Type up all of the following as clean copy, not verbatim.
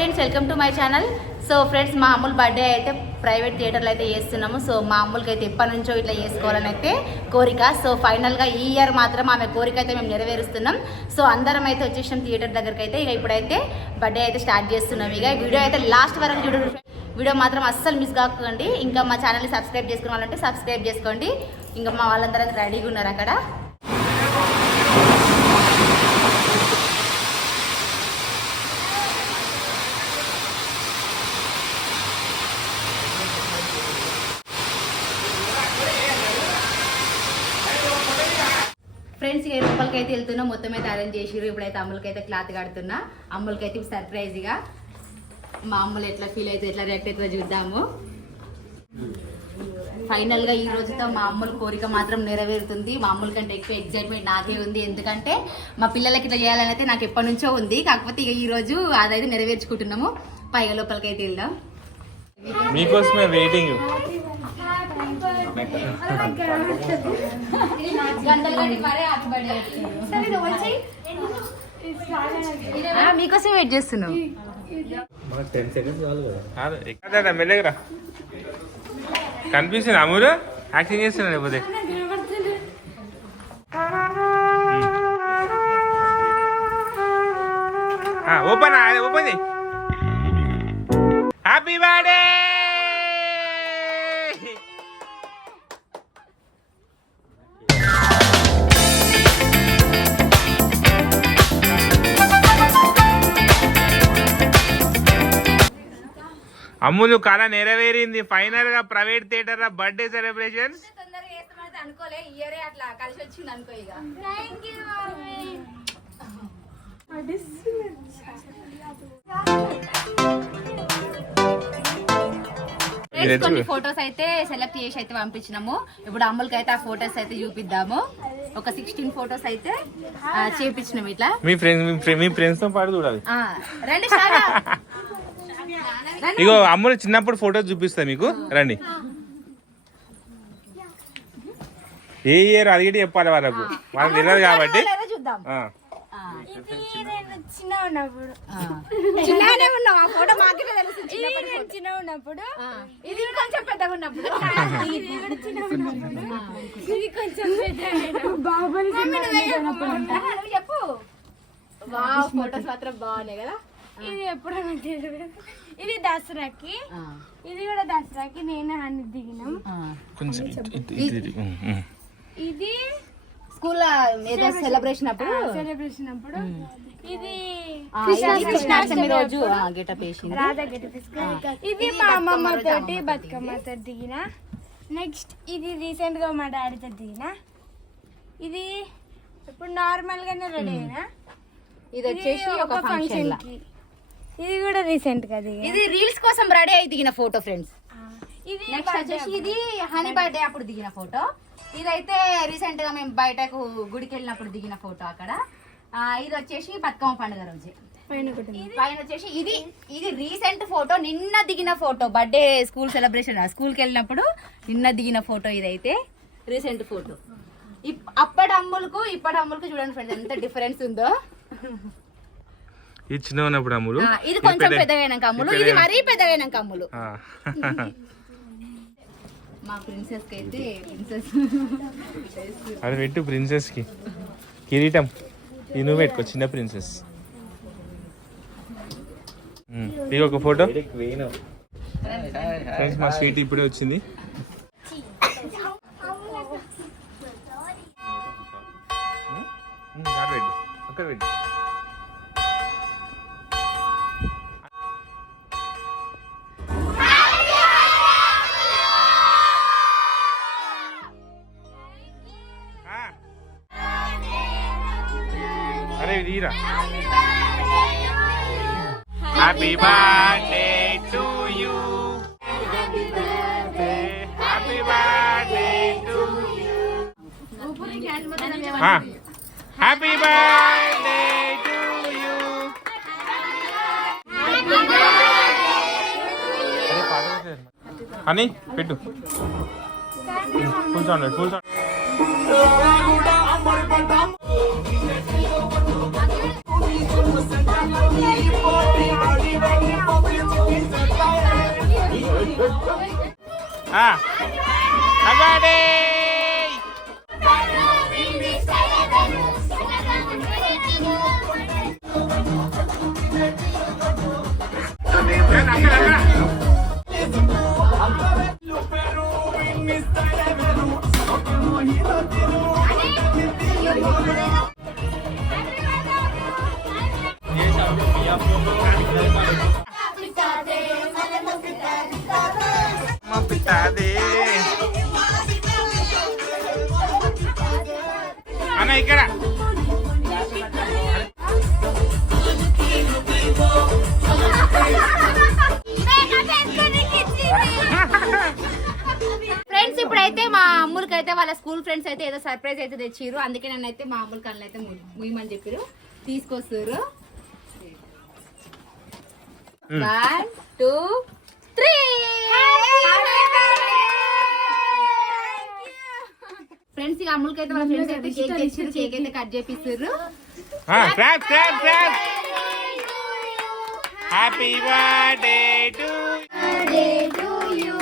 Friends, welcome to my channel. So friends, మా అమ్ముల్ birthday అయితే private థియేటర్లో అయితే చేస్తున్నాము. సో మా అమ్ములకి అయితే ఎప్పటి నుంచో ఇట్లా చేసుకోవాలని అయితే కోరిక. సో ఫైనల్గా ఈ ఇయర్ మాత్రం ఆమె కోరిక అయితే మేము నెరవేరుస్తున్నాం. సో అందరం అయితే వచ్చేసాం థియేటర్ దగ్గరికి అయితే. ఇక ఇప్పుడైతే బర్త్డే అయితే స్టార్ట్ చేస్తున్నాం. ఇక వీడియో అయితే లాస్ట్ వరకు చూడండి. వీడియో మాత్రం అస్సలు మిస్ కాకండి. ఇంకా మా ఛానల్ని సబ్స్క్రైబ్ చేసుకున్న వాళ్ళంటే సబ్స్క్రైబ్ చేసుకోండి. ఇంకా మా వాళ్ళందరూ రెడీగా ఉన్నారు అక్కడ. ఫ్రెండ్స్, 7 రూపాయలకి అయితే వెళ్తున్నా. మొత్తం అయితే అరేంజ్ చేసిరు. ఇప్పుడైతే అమ్ములకైతే క్లాత్ కడుతున్నా. అమ్ములకైతే సర్ప్రైజ్గా మా అమ్ములు ఎట్లా ఫీల్ అయితే ఎట్లా రియాక్ట్ అవుతుందో చూద్దాము. ఫైనల్గా ఈ రోజుతో మా అమ్ముల కోరిక మాత్రం నెరవేరుతుంది. మా అమ్ముల కంటే ఎక్కువ ఎగ్జైట్మెంట్ నాకే ఉంది. ఎందుకంటే మా పిల్లలకి ఇట్లా చేయాలని అయితే నాకు ఎప్పటి నుంచో ఉంది. కాకపోతే ఇక ఈ రోజు అదైతే నెరవేర్చుకుంటున్నాము. పైగా లోపలికైతే వెళ్దాం. మీకోసమే వెయిటింగ్. మీకోసం వెయిట్ చేస్తున్నాం. మెల్లగరా కనిపిస్తుంది. అమూరు యాక్టింగ్ చేస్తున్నా లేకపోతే open open. Happy birthday. Ammulu కళ నెరవేరింది. ఫైనల్ గా ప్రైవేట్ థియేటర్ బర్త్డే సెలబ్రేషన్ కొన్ని ఫొటోస్ అయితే సెలెక్ట్ చేసి అయితే పంపించినాము. ఇప్పుడు అమ్ములకి అయితే ఆ ఫొటోస్ అయితే చూపిద్దాము. ఒక 16 ఫొటోస్ అయితే చేపించినాము. ఇట్లా మీ ఫ్రెండ్స్ తో పాటు చూడాలి. రండి. ఇగో అమ్ములు చిన్నప్పుడు ఫోటోస్ చూపిస్తా మీకు. రండి. ఏ ఇయర్ అడిగితే చెప్పాలి వాళ్ళకు. వాళ్ళకి తెలియదు కాబట్టి. చిన్నగానే ఉన్నాం. ఆ ఫోటో మాకే తెలుసు. చిన్న ఉన్నప్పుడు ఇది కొంచెం పెద్దగా ఉన్నప్పుడు ఇది కొంచెం బాహుబలి చెప్పు. ఫోటోస్ మాత్రం బాగున్నాయి కదా. ఇది ఎప్పుడు ఇది దసరాకి, ఇది కూడా దసరాకి నేను అన్ని దిగినాం. ఇది స్కూల్ ఏదో సెలబ్రేషన్ అప్పుడు ఇది కృష్ణాష్టమి రోజు గెటప్ వేసింది. రాధా గెటప్. ఇది మా అమ్మమ్మ తోటి బతుకమ్మతో దిగిన. నెక్స్ట్ ఇది రీసెంట్ గా మా డాడీతో దిగిన. ఇది ఇప్పుడు నార్మల్ గానే రెడీ అయినా. ఇది వచ్చేసి ఒక ఫంక్షన్ కి. ఇది కూడా రీసెంట్ గా ఇది రీల్స్ కోసం రెడీ అయి దిగిన ఫోటో ఫ్రెండ్స్. ఇది నెక్స్ట్ వచ్చేసి ఇది హనీ బర్త్డే అప్పుడు దిగిన ఫోటో. ఇదైతే రీసెంట్ గా మేము బయటకు గుడికి వెళ్ళినప్పుడు దిగిన ఫోటో అక్కడ. ఇది వచ్చేసి బతుకమ్మ పండుగ రోజు. పైన వచ్చేసి ఇది రీసెంట్ ఫోటో. నిన్న దిగిన ఫోటో. బర్త్డే స్కూల్ సెలబ్రేషన్ స్కూల్కి వెళ్ళినప్పుడు నిన్న దిగిన ఫోటో. ఇదైతే రీసెంట్ ఫోటో. అప్పటి అమ్ములకు ఇప్పటి అమ్ములకు చూడండి ఫ్రెండ్స్ ఎంత డిఫరెన్స్ ఉందో. ఇది చిన్న ఉన్నప్పుడు అమ్ములు, ఇది కొంచెం పెద్దగైనాక అమ్ములు, ఇది మరీ పెద్దగైనాక అమ్ములు. మా ప్రిన్సెస్ కి అయితే అది పెట్టు. ప్రిన్సెస్ కి కిరీటం ఇది నువ్వు పెట్టుకో. చిన్న ప్రిన్సెస్. ఇది ఒక ఫోటో. ఫ్రెండ్స్, మా స్వీట్ ఇప్పుడే వచ్చింది. పెట్టు అక్కడ పెట్టు. అరే Veera. Happy birthday to you. Happy birthday to you. Happy birthday to you. అని పెట్టు. Full sound full sound. అగాడే అన్న ఇక్కడ ఫ్రెండ్స్ ఇప్పుడైతే మా అమ్ములకి అయితే వాళ్ళ స్కూల్ ఫ్రెండ్స్ అయితే ఏదో సర్ప్రైజ్ అయితే తెచ్చిర్రు. అందుకే నన్ను అయితే మా అమ్ముల కళ్ళు అయితే ముయ్యమని చెప్పారు, తీసుకొస్తారు. 1 2 3 ఫ్రెండ్స్ ఇక అమ్ములకి అయితే వాళ్ళ ఫ్రెండ్స్ అయితే కేక్ తెచ్చిర్రు, కేక్ అయితే కట్ చేపిస్తారు. Happy birthday to you.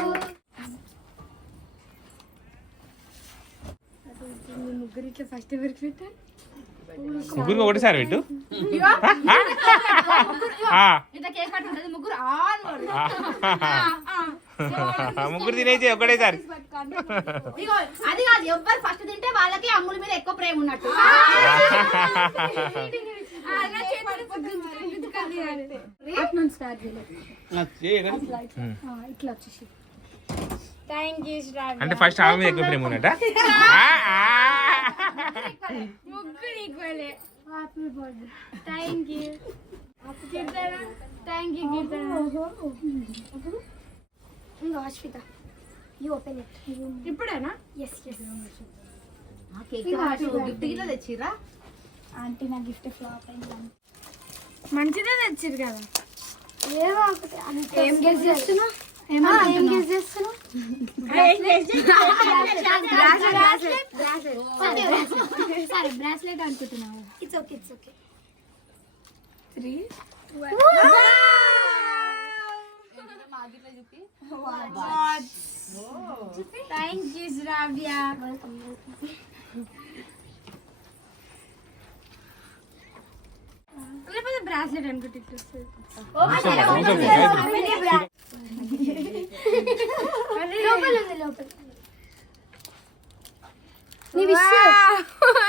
ముగ్గురికి ఫస్ట్ ఎవరికి పెట్టాను? ముగ్గురికి ఒకటిసారి పెట్టు. ఇట్లా కేక్ కట్ ఉంటుంది, ముగ్గురు ఆన్ ముగ్గురు తినేసి ఒకటేసారి. ఇగో అది కాదు, ఎవ్వరు ఫస్ట్ తింటే వాళ్ళకి అమ్ముల మీద ఎక్కువ ప్రేమ ఉన్నట్టు. అంటే ఫస్ట్ ఆమె మీద ఎక్కువ ప్రేమ ఉన్నట్ట. ముగ్గురు ఈక్వలే. Happy birthday. Thank you Keerthana. Thank you Keerthana. ఇంకా అశ్విత, యూ ఓపెన్ ఇట్. ఇప్పుడేనా? Yes yes. గిఫ్ట్ గిట్లా తెచ్చిర్రా? ఆంటీ నా గిఫ్ట్ ఫ్లాప్ అయింది. మంచిదే తెచ్చిరు కదా. ఏమో ఏం గెస్ చేస్తున్నా? ఏం గెస్ చేస్తున్నా? సరే బ్రాస్లెట్ అనుకుంటున్నావు. It's okay it's okay. 3 2 thank you Shravya. లేకపోతే బ్రాస్లెట్ అనుకుంటే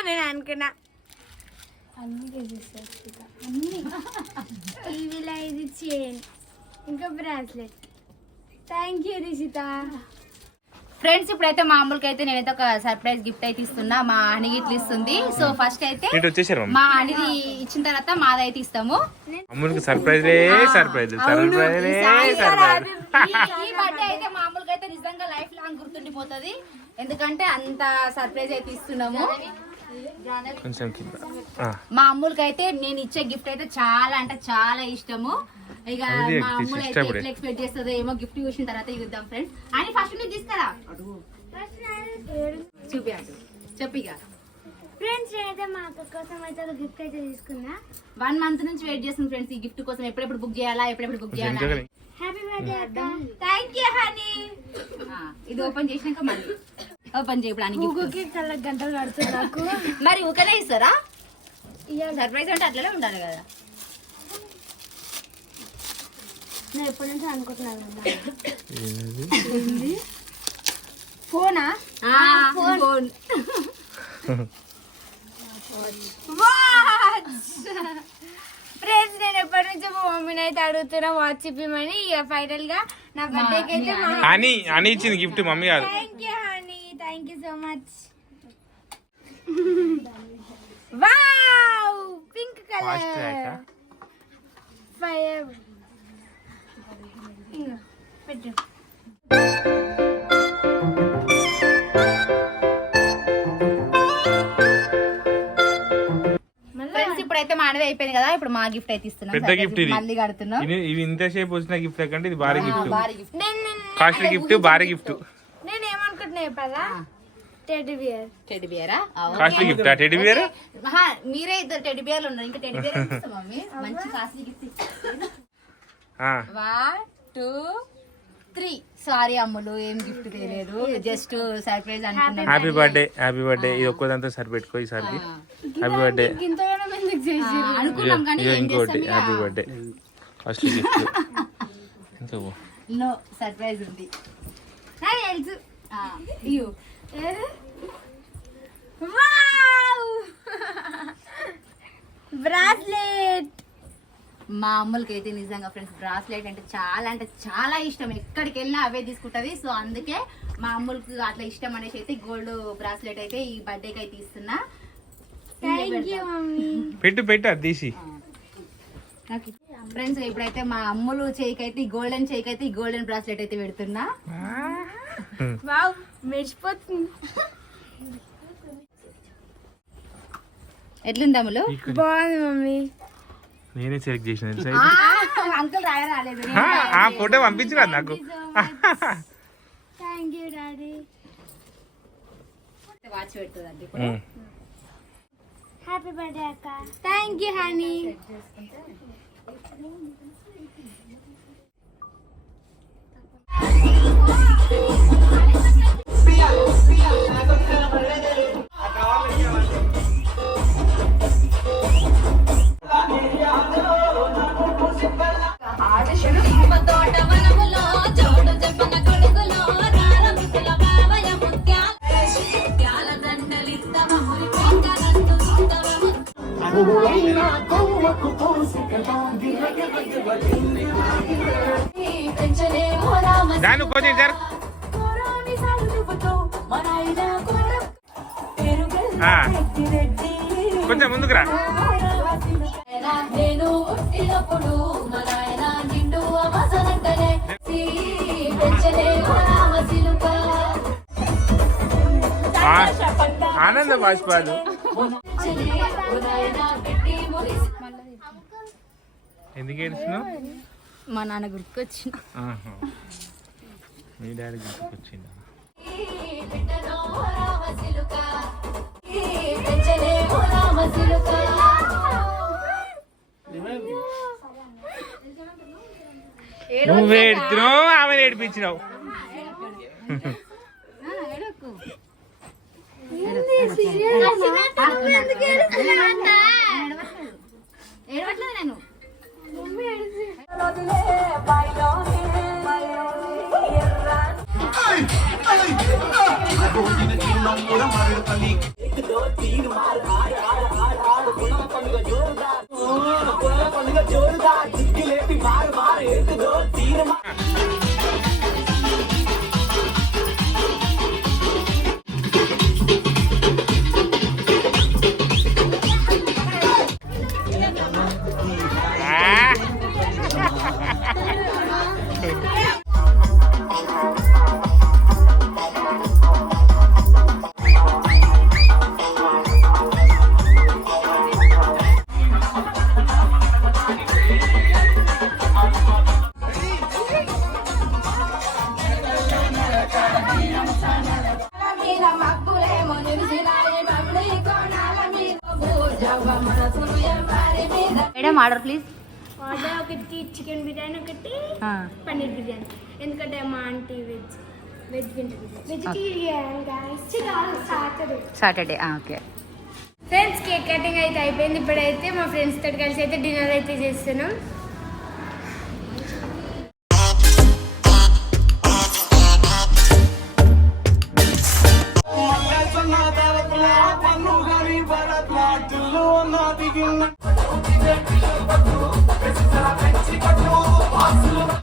నేను అనుకున్నా ఇది చైన్ ఇంకా bracelet. Thank you Rishitha. Friends ఇప్పుడైతే మా అమ్ములకి అయితే నేనైతే ఒక సర్ప్రైజ్ గిఫ్ట్ అయితే ఇస్తున్నా. మా హనీ గిట్లు ఇస్తుంది. సో ఫస్ట్ అయితే మా హనీది ఇచ్చిన తర్వాత మాదైతే ఇస్తాము. అమ్ములకి సర్ప్రైజ్ సర్ప్రైజ్ సర్ప్రైజ్. ఈ బర్త్డే అయితే మా అమ్ములకి అయితే నిజంగా లైఫ్ లాంగ్ గుర్తుండిపోతుంది. ఎందుకంటే అంత సర్ప్రైజ్ అయితే ఇస్తున్నాము. మా అమ్ములకి అయితే నేను ఇచ్చే గిఫ్ట్ అయితే చాలా అంటే చాలా ఇష్టము. ఇక మా అమ్ములు అయితే ఎట్లా ఎక్స్పెక్ట్ చేస్తుందో ఏమో గిఫ్ట్ చూసిన తర్వాత చూద్దాం ఫ్రెండ్స్. అని ఫస్ట్ నేను తీసుకురా చూపి చెప్పి. ఇక ఫ్రెండ్స్ నేనైతే మా అక్క కోసం అయితే ఒక గిఫ్ట్ అయితే తీసుకున్నా. 1 మంత్ నుంచి వెయిట్ చేస్తుంది ఫ్రెండ్స్ ఈ గిఫ్ట్ కోసం. ఎప్పుడెప్పుడు బుక్ చేయాలా ఎప్పుడెప్పుడు బుక్ చేయాలా. హ్యాపీ బర్త్డే అక్క. Thank you honey. ఇది ఓపెన్ చేసినాక మళ్ళీ ఓపెన్ చేయడానికి కళ్ళ గంటలు కడుతుంది నాకు. మరి ఊకనే ఇస్తారా? సర్ప్రైజ్ అంటే అట్లనే ఉండాలి కదా. నేను ఎప్పటి నుంచి అనుకుంటున్నాను. ఫోనా? ఫోన్. ఫ్రెండ్స్ నేను ఎప్పటి నుంచో మా మమ్మీని అయితే అడుగుతున్నా వాచ్ ఇవ్వమని. ఇక ఫైనల్ గా నా బర్త్డేకి అయితే హనీ ఇచ్చింది గిఫ్ట్, మమ్మీ కాదు. Thank you honey. Thank you so much. Wow pink colour fire. పెట్టు. ఫ్రెండ్స్ ఇప్పుడైతే మానవి అయిపోయింది కదా. ఇప్పుడు మా గిఫ్ట్ అయితే ఇస్తున్నాం. పెద్ద గిఫ్ట్ ఇది. మళ్ళీ కడుతున్నాం. ఇవి ఇంతసేపు వచ్చిన గిఫ్ట్ కంటే ఇది భారీ గిఫ్ట్. కాస్ట్లీ గిఫ్ట్ గిఫ్ట్, భారీ గిఫ్ట్. నేను ఏమనుకుంటున్నా చెప్పాలా? Teddy bear. టెడ్డీ బియరా? Costly gift. టెడ్డీ బియర్ మీరే ఇద్దరు టెడ్డీ బియర్లు ఉన్నారు. ఇంకా టెడ్డీ బియర్ మమ్మీ మంచి కాస్ట్లీ గిఫ్ట్. 1 2 3 సారీ అమ్ములు ఏం గిఫ్ట్ తెలియదు జస్ట్ సర్ప్రైజ్ అనుకున్నాం హ్యాపీ బర్త్డే ఇది ఒక్కదంతా సరిపెట్టుకో ఈసారికి హ్యాపీ బర్త్డే ఇంతగానం ఎందుకు చేసి అనుకున్నాం కానీ ఏం ఇంకోటి చేస్తాం హ్యాపీ బర్త్డే ఫస్ట్ గిఫ్ట్ ఇంకా నో సర్ప్రైజ్ ఉంది నాకు తెలుసు ఇయ్యు బ్రాస్లెట్ మా అమ్మలకి అయితే నిజంగా ఫ్రెండ్స్ బ్రాస్లెట్ అంటే చాలా ఇష్టం ఎక్కడికి వెళ్ళినా అవే తీసుకుంటది సో అందుకే మా అమ్మలకి అట్లా ఇష్టం అనేసి అయితే గోల్డ్ బ్రాస్లెట్ అయితే ఈ బర్త్డేకి అయితే ఇస్తున్నా థ్యాంక్ యూ మమ్మీ పెట్టు అది తీసి ఫ్రెండ్స్ ఇప్పుడైతే మా అమ్ములు చేయికి అయితే ఈ గోల్డెన్ బ్రాస్లెట్ అయితే పెడుతున్నా వావ్ మెరిసిపోతుంది ఎట్లుంది అమ్ములు బాగుంది మమ్మీ నేనే సెలెక్ట్ చేసిన తెలుసా? అంకుల్ రాలేదు ఆ ఫోటో పంపించరా నాకు థ్యాంక్ యూ డాడీ వాచ్ పెడుతుందండి హ్యాపీ బర్త్డే అక్క థ్యాంక్ యూ హనీ దాని కొంచెం సార్ కొంచెం ముందుకు రా నేను పుట్టినప్పుడు మా నాయన నిండు అవసరంటనే పెంచలే రామశిలుక ఆనంద బాష్పాలు ఎందుకు ఏడుస్తున్నావు మా నాన్న గుర్తుకొచ్చిన మీ డాడీ గుర్తుకొచ్చిందా పెంచలే రామశిలుక నువ్వు ఏడుతున్నావు ఆమె ఏడిపించినావు ఏడవట్లేదు నేను మేడం ఆర్డర్ ప్లీజ్ ఆర్డర్ ఒకటి చికెన్ బిర్యానీ ఒకటి పన్నీర్ బిర్యానీ ఎందుకంటే మా aunty veg vegetarian Saturday okay friends cake cutting అయితే అయిపోయింది ఇప్పుడైతే మా ఫ్రెండ్స్ తోటి కలిసి అయితే డిన్నర్ అయితే చేస్తున్నాం Panu